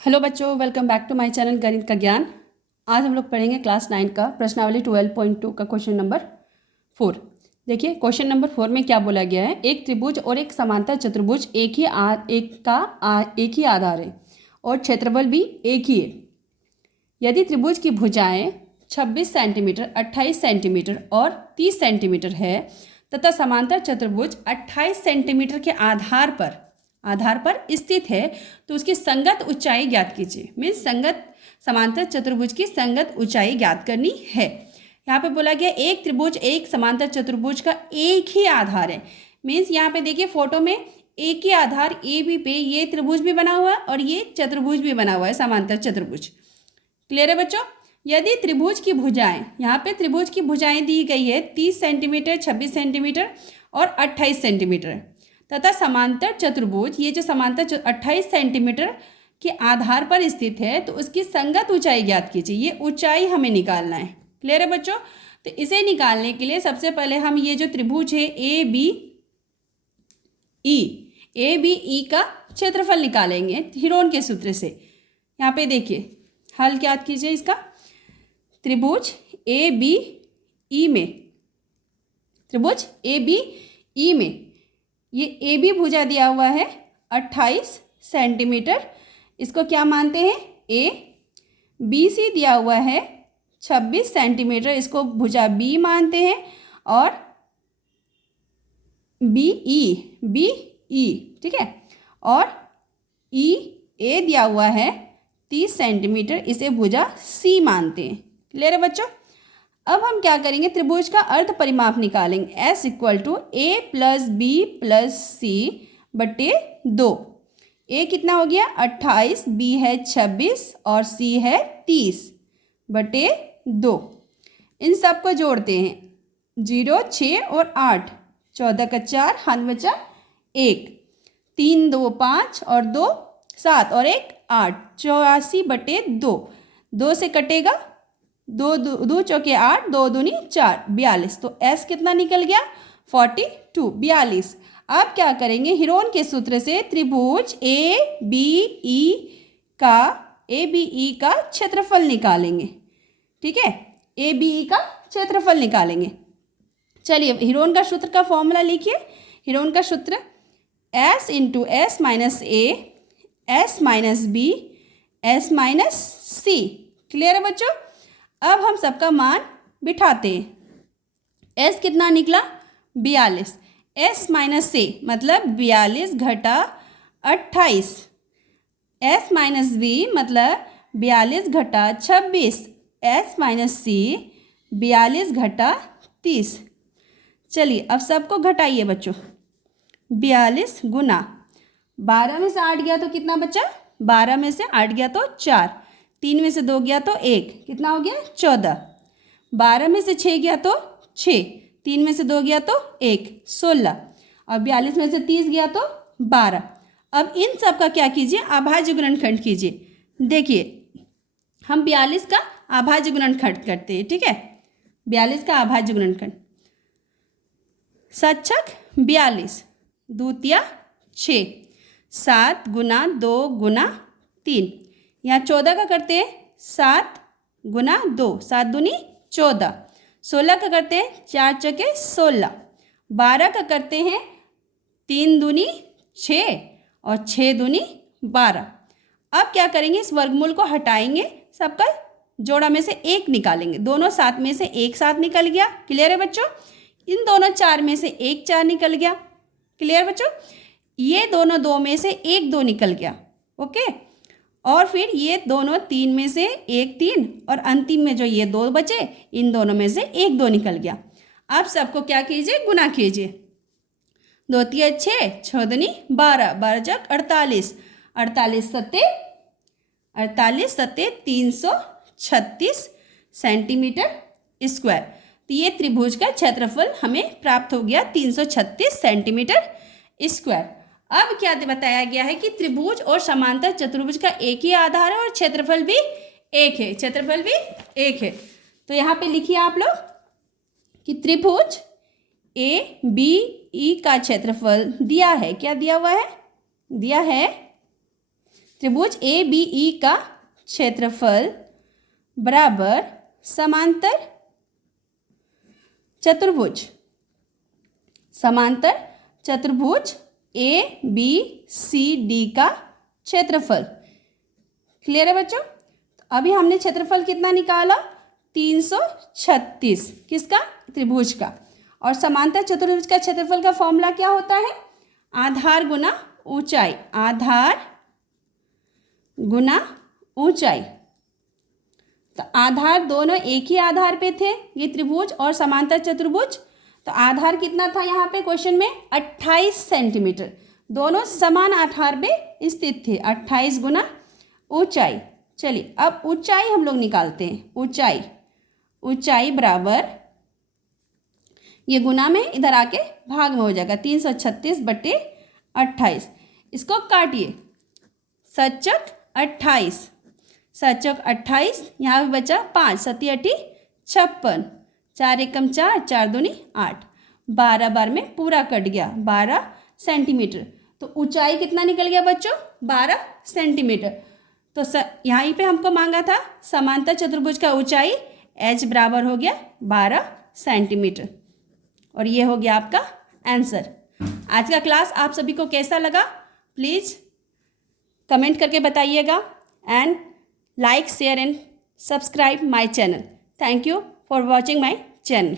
Hello बच्चों, welcome back to my channel गणित का ज्ञान। आज हम लोग पढ़ेंगे क्लास 9 का प्रश्नावली 12.2 का क्वेश्चन नंबर 4। देखिए क्वेश्चन नंबर 4 में क्या बोला गया है। एक त्रिभुज और एक समांतर चतुर्भुज एक ही आधार है और क्षेत्रफल भी एक ही है। यदि त्रिभुज की भुजाएं 26 सेंटीमीटर, 28 सेंटीमीटर और 30 सेंटीमीटर है तथा समांतर चतुर्भुज 28 सेंटीमीटर के आधार पर स्थित है तो उसकी संगत ऊंचाई ज्ञात कीजिए। मीन्स समांतर चतुर्भुज की संगत ऊंचाई ज्ञात करनी है। यहाँ पे बोला गया एक त्रिभुज एक समांतर चतुर्भुज का एक ही आधार है। मीन्स यहाँ पे देखिए फोटो में एक ही आधार ए बी पे ये त्रिभुज भी बना हुआ है और ये चतुर्भुज भी बना हुआ है, समांतर चतुर्भुज। क्लियर है बच्चों। यदि त्रिभुज की भुजाएं, यहाँ पे त्रिभुज की भुजाएं दी गई है 30 सेंटीमीटर, 26 सेंटीमीटर और 28 सेंटीमीटर तथा समांतर चतुर्भुज ये जो समांतर 28 सेंटीमीटर के आधार पर स्थित है तो उसकी संगत ऊंचाई ज्ञात कीजिए। ये ऊंचाई हमें निकालना है। क्लियर है बच्चों। तो इसे निकालने के लिए सबसे पहले हम ये जो त्रिभुज है ए बी ई का क्षेत्रफल निकालेंगे हीरोन के सूत्र से। यहाँ पे देखिए हल ज्ञात कीजिए इसका। त्रिभुज ए बी ई में ये ए बी भुजा दिया हुआ है 28 सेंटीमीटर, इसको क्या मानते हैं ए। बी सी दिया हुआ है 26 सेंटीमीटर, इसको भुजा बी मानते हैं। और बी ई ठीक है। और ई ए दिया हुआ है 30 सेंटीमीटर, इसे भुजा सी मानते हैं। क्लियर है बच्चों। अब हम क्या करेंगे, त्रिभुज का अर्ध परिमाप निकालेंगे। S = A + B + C बटे 2। A कितना हो गया 28, B है 26 और C है 30 बटे 2। इन सब को जोड़ते हैं 0, 6 और 8, 14 का 4, हाथ बचा 1, 3 2 5 और 2 7 और 1 8, 84 बटे 2। 2 से कटेगा 2 चौके 8, 2 दूनी 4, 42। तो S कितना निकल गया 42, 42। अब क्या करेंगे, हीरोन के सूत्र से त्रिभुज ए बी ई का क्षेत्रफल निकालेंगे। ठीक है, ए बी ई का क्षेत्रफल निकालेंगे। चलिए हीरोन का सूत्र का फॉर्मूला लिखिए। हीरोन का सूत्र S × S - A S - B S - C। Clear है बच्चों। अब हम सबका मान बिठाते हैं। S कितना निकला 42, S - A मतलब 42 घटा 28, S - B मतलब 42 घटा 26, S - C 42 घटा 30। चलिए अब सबको घटाइए बच्चों। 42 गुना 12 में से 8 गया तो कितना बचा, 12 में से 8 गया तो 4, 3 में से 2 गया तो 1, कितना हो गया 14। 12 में से 6 गया तो 6, 3 में से 2 गया तो 1, 16 और 42 में से 30 गया तो 12। अब इन सब का क्या कीजिए, अभाज्य गुणनखंड कीजिए। देखिए हम 42 का अभाज्य गुणनखंड करते हैं। ठीक है, 42 का अभाज्य गुणनखंड, सच्छक 42, द्वितीया 6, 7 गुना 2 गुना 3। यहाँ 14 का करते हैं 7 गुना 2, 7 दूनी 14। 16 का करते हैं 4 चौके 16। 12 का करते हैं 3 दूनी 6 और 6 दूनी 12। अब क्या करेंगे, इस वर्गमूल को हटाएंगे, सबका जोड़ा में से 1 निकालेंगे। दोनों 7 में से 1 7 निकल गया। क्लियर है बच्चों। इन दोनों 4 में से 1 4 निकल गया। क्लियर बच्चों। ये दोनों 2 में से 1 2 निकल गया। ओके। और फिर ये दोनों 3 में से 1 3 और अंतिम में जो ये 2 बचे, इन दोनों में से 1 2 निकल गया। आप सबको क्या कीजिए, गुना कीजिए। 2 3 6, 6 दूनी 12, 12 चौक 48, 48 सत्ते 336 सेंटीमीटर स्क्वायर। तो ये त्रिभुज का क्षेत्रफल हमें प्राप्त हो गया 336 सेंटीमीटर स्क्वायर। अब क्या बताया गया है कि त्रिभुज और समांतर चतुर्भुज का एक ही आधार है और क्षेत्रफल भी एक है। तो यहाँ पे लिखिए आप लोग कि त्रिभुज ए बी ई का क्षेत्रफल दिया है। क्या दिया हुआ है, दिया है त्रिभुज ए बी ई का क्षेत्रफल बराबर समांतर चतुर्भुज, समांतर चतुर्भुज ए बी सी डी का क्षेत्रफल। क्लियर है बच्चों? अभी हमने क्षेत्रफल कितना निकाला? 336। किसका? त्रिभुज का। और समांतर चतुर्भुज का क्षेत्रफल का फॉर्मूला क्या होता है? आधार गुना ऊंचाई, आधार गुना ऊंचाई। तो आधार दोनों एक ही आधार पे थे, ये त्रिभुज और समांतर चतुर्भुज। तो आधार कितना था यहाँ पे क्वेश्चन में? 28 सेंटीमीटर। दोनों समान आधार पे स्थित थे। 28 गुना ऊंचाई। चलिए अब ऊंचाई हम लोग निकालते हैं। ऊंचाई, ऊंचाई बराबर, ये गुना में इधर आके भाग में हो जाएगा, 336/28। इसको काटिए, सचक 28, सचक 28, यहाँ भी बचा 5, 7 8 56, 4 एकम 4, 4 दूनी 8, 12 बार में पूरा कट गया, 12 सेंटीमीटर। तो ऊंचाई कितना निकल गया बच्चों? 12 सेंटीमीटर। तो यहाँ पे हमको मांगा था समांतर चतुर्भुज का ऊंचाई, एच बराबर हो गया 12 सेंटीमीटर। और ये हो गया आपका आंसर। आज का क्लास आप सभी को कैसा लगा प्लीज़ कमेंट करके बताइएगा। And like, share and subscribe my channel. Thank you for watching my channel.